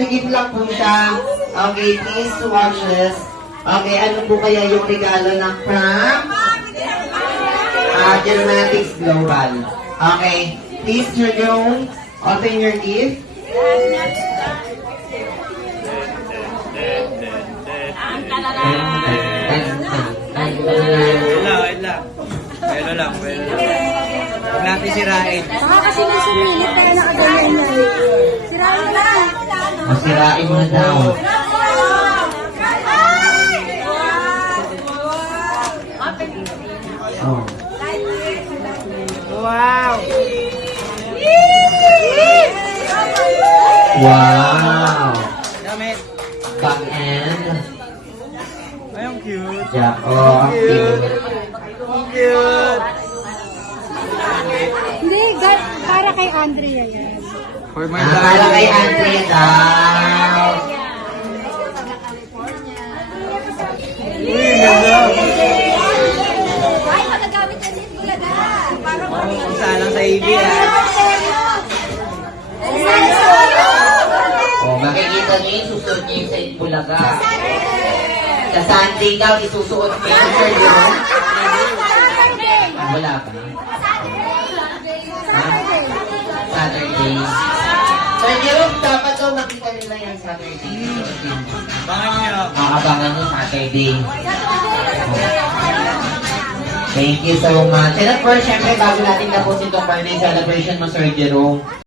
nag-gift lang po siya. Okay, please watch this. Okay, ano po kaya yung regalo ng from Germatics Global. Okay, please Jerome, open your gift. Wait lang. Pero lang. Huwag natin sirain. Baka kasi nasumilit kaya nakaganyan na. Sirain na lang. Masirain mo na daw. Oh. Wow! Wow! Damit. Back end. Ay, ang cute. Yeah, oh, cute. Cute. Hindi, para kay Andrea yan. For my Para kay Andrea daw. Uy, ganda. Ay, magagamit yan din bulaga. Para Kung saan lang sa AB, Oh, makikita niyo yung susuot niya yung sa Itbulaga. Sa Sunday daw, isusuot ko yung sir, di ba? Wala pa. Ha? Saturday. Sir Jerome, dapat daw makita nila yan Saturday. Bangan niyo. Makabangan nyo Saturday. Thank you so much. And of course, syempre, bago natin tapusin itong birthday celebration mo, Sir Jerome,